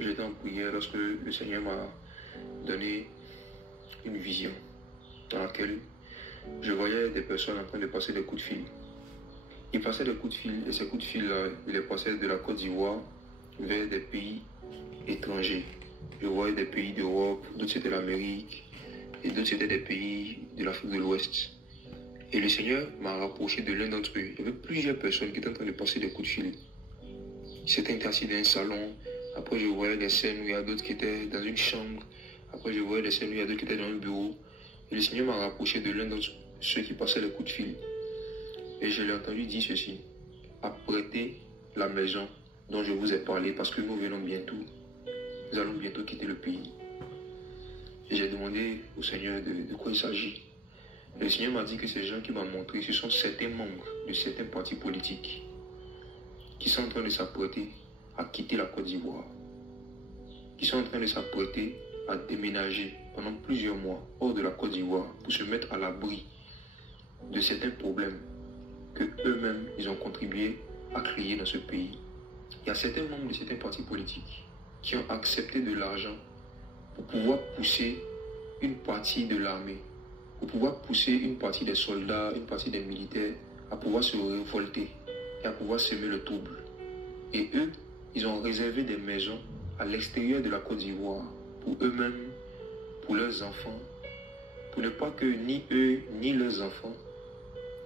j'étais en prière lorsque le Seigneur m'a donné une vision dans laquelle je voyais des personnes en train de passer des coups de fil. Ils passaient des coups de fil et ces coups de fil-là, ils les passaient de la Côte d'Ivoire vers des pays étrangers. Je voyais des pays d'Europe, d'autres c'était l'Amérique et d'autres c'était des pays de l'Afrique de l'Ouest. Et le Seigneur m'a rapproché de l'un d'entre eux. Il y avait plusieurs personnes qui étaient en train de passer des coups de fil. Ils s'étaient assis dans un salon. Après, je voyais des scènes où il y a d'autres qui étaient dans une chambre. Après, je voyais des scènes où il y a d'autres qui étaient dans un bureau. Et le Seigneur m'a rapproché de l'un d'entre ceux qui passaient les coups de fil. Et je l'ai entendu dire ceci: apprêtez la maison dont je vous ai parlé parce que nous venons bientôt. Nous allons bientôt quitter le pays. Et j'ai demandé au Seigneur de quoi il s'agit. Le Seigneur m'a dit que ces gens qui m'ont montré, ce sont certains membres de certains partis politiques qui sont en train de s'apprêter à quitter la Côte d'Ivoire, qui sont en train de s'apprêter à déménager pendant plusieurs mois hors de la Côte d'Ivoire pour se mettre à l'abri de certains problèmes que eux-mêmes ils ont contribué à créer dans ce pays. Il y a certains membres de certains partis politiques qui ont accepté de l'argent pour pouvoir pousser une partie de l'armée, pour pouvoir pousser une partie des soldats, une partie des militaires à pouvoir se révolter et à pouvoir semer le trouble. Et eux, ils ont réservé des maisons à l'extérieur de la Côte d'Ivoire pour eux-mêmes, pour leurs enfants, pour ne pas que ni eux ni leurs enfants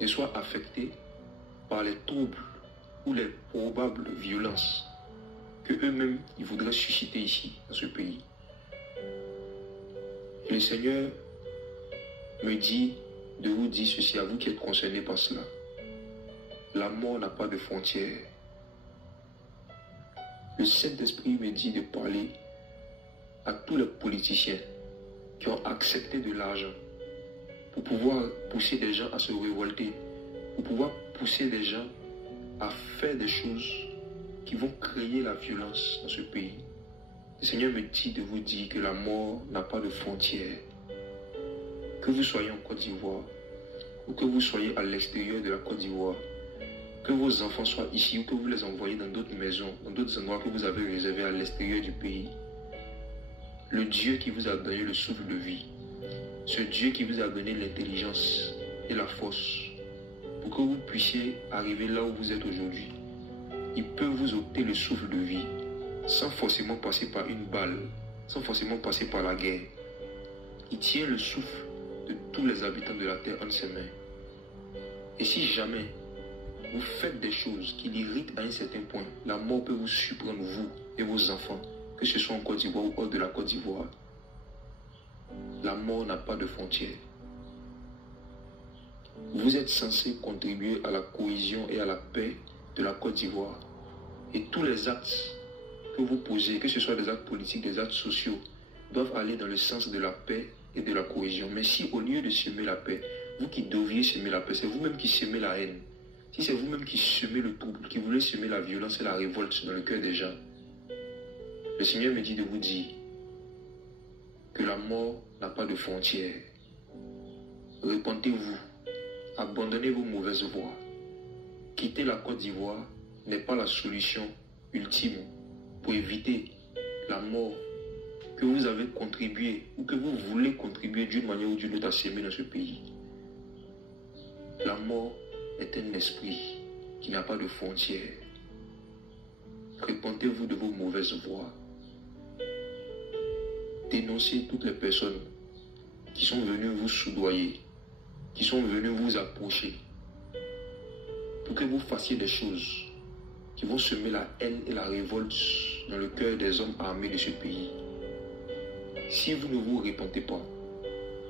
ne soient affectés par les troubles ou les probables violences que eux-mêmes ils voudraient susciter ici, dans ce pays. Et le Seigneur me dit de vous dire ceci à vous qui êtes concernés par cela. La mort n'a pas de frontières. Le Saint-Esprit me dit de parler à tous les politiciens qui ont accepté de l'argent pour pouvoir pousser des gens à se révolter, pour pouvoir pousser des gens à faire des choses qui vont créer la violence dans ce pays. Le Seigneur me dit de vous dire que la mort n'a pas de frontières. Que vous soyez en Côte d'Ivoire ou que vous soyez à l'extérieur de la Côte d'Ivoire, que vos enfants soient ici ou que vous les envoyez dans d'autres maisons, dans d'autres endroits que vous avez réservés à l'extérieur du pays, le Dieu qui vous a donné le souffle de vie, ce Dieu qui vous a donné l'intelligence et la force pour que vous puissiez arriver là où vous êtes aujourd'hui, il peut vous ôter le souffle de vie sans forcément passer par une balle, sans forcément passer par la guerre. Il tient le souffle de tous les habitants de la terre entre ses mains. Et si jamais vous faites des choses qui l'irritent à un certain point, la mort peut vous surprendre, vous et vos enfants, que ce soit en Côte d'Ivoire ou hors de la Côte d'Ivoire. La mort n'a pas de frontières. Vous êtes censé contribuer à la cohésion et à la paix de la Côte d'Ivoire. Et tous les actes que vous posez, que ce soit des actes politiques, des actes sociaux, doivent aller dans le sens de la paix et de la cohésion. Mais si au lieu de semer la paix, vous qui devriez semer la paix, c'est vous-même qui semez la haine, si c'est vous-même qui semez le trouble, qui voulez semer la violence et la révolte dans le cœur des gens, le Seigneur me dit de vous dire que la mort n'a pas de frontières. Repentez-vous, abandonnez vos mauvaises voies. Quitter la Côte d'Ivoire n'est pas la solution ultime pour éviter la mort que vous avez contribué ou que vous voulez contribuer d'une manière ou d'une autre à semer dans ce pays. La mort est un esprit qui n'a pas de frontières. Repentez-vous de vos mauvaises voies. Dénoncez toutes les personnes qui sont venues vous soudoyer, qui sont venues vous approcher, pour que vous fassiez des choses qui vont semer la haine et la révolte dans le cœur des hommes armés de ce pays. Si vous ne vous repentez pas,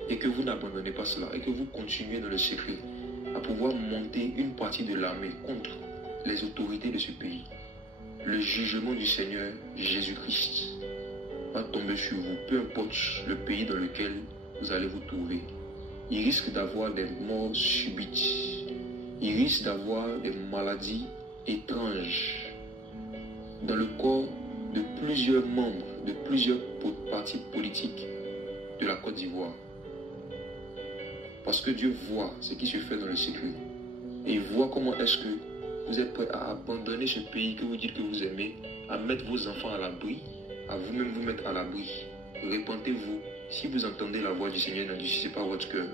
et que vous n'abandonnez pas cela, et que vous continuez dans le secret à pouvoir monter une partie de l'armée contre les autorités de ce pays, le jugement du Seigneur Jésus-Christ va tomber sur vous, peu importe le pays dans lequel vous allez vous trouver. Il risque d'avoir des morts subites, il risque d'avoir des maladies étranges dans le corps de plusieurs membres, de plusieurs partis politiques de la Côte d'Ivoire. Parce que Dieu voit ce qui se fait dans le secret. Et il voit comment est-ce que vous êtes prêts à abandonner ce pays que vous dites que vous aimez, à mettre vos enfants à l'abri, à vous-même vous mettre à l'abri. Répentez-vous. Si vous entendez la voix du Seigneur, n'endurcissez pas votre cœur.